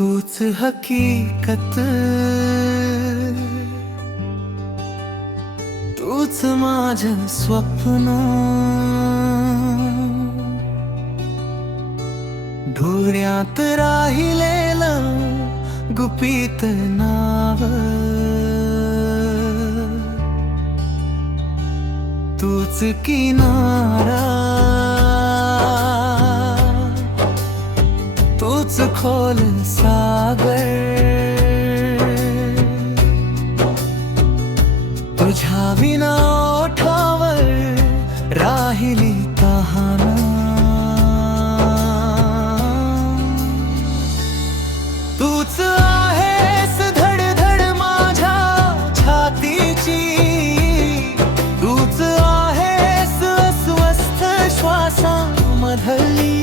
तूच हकीकत, तूच माझं स्वप्न, ढोऱ्यात राहिलेलं गुपित नाव, तूच किनारा, तूच खोल सागर, तुझ्या विना ओठावर राहिली तहान, तूच आहेस धडधड माझ्या छातीची, तूच आहेस अस्वस्थ श्वासामधली,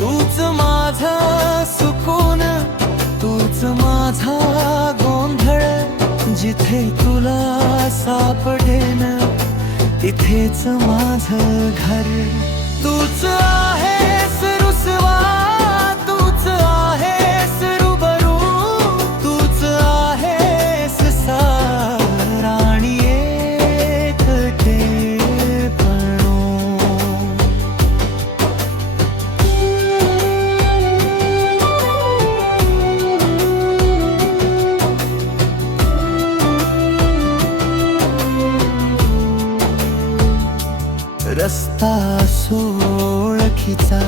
तूच माझा सुकून, तूच माझा गोंधळ, जिथे तुला सापडेन तिथेच माझं घर, तूच आहेस रुसवा, तूच आहेस रुबरू, तूच आहेस सार आणि एकटेपणू. रस्ता सोळखीचा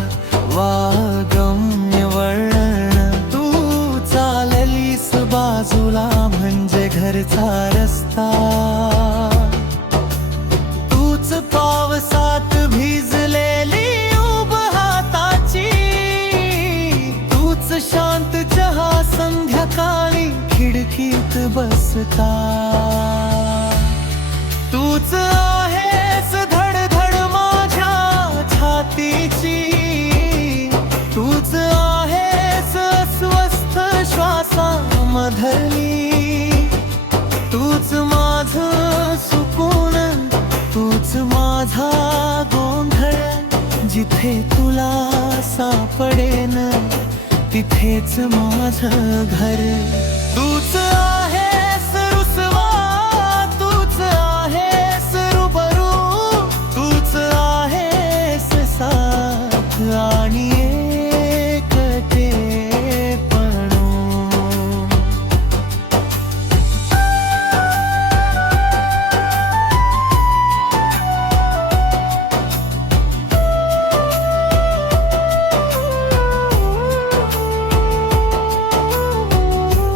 वागम्य वळण, तू चाललीस बाजूला म्हणजे घरचा रस्ता, तूच पावसात भिजलेली उब हाताची, तूच शांत चहा संध्याकाळी खिडकीत बसता, तूच आहेस धडधड माझ्या छातीची, तूच आहेस अस्वस्थ श्वासामधली, तूच माझं सुकून, तूच माझा गोंधळ, जिथे तुला सापडेन तिथेच माझं घर, तूच आहेस रुसवा, तूच आहेस रुबरू, तूच आहेस साथ आणि एकटेपणू.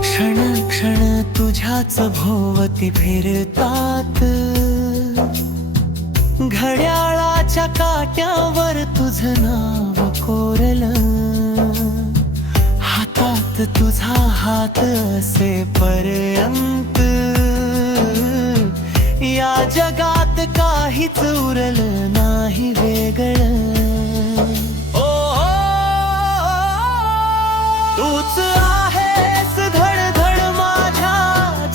क्षण क्षण तुझ्याच भोवती फिरतात, घड्याळाच्या काट्यावर तुझं नाव कोरलं, हातात तुझा हात असेपर्यंत या जगात काहीच उरलं नाही वेगळं. तूच आहेस धडधड माझ्या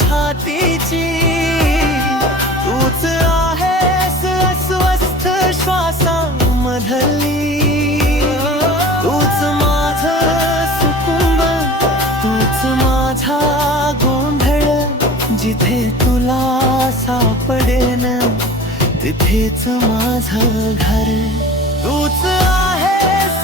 छातीची, तूच आहेस अस्वस्थ श्वासामधली, तूच माझं सुकुंब, तूच माझा गोंधळ, जिथे तुला सापडेन तिथेच माझं घर, तूच आहेस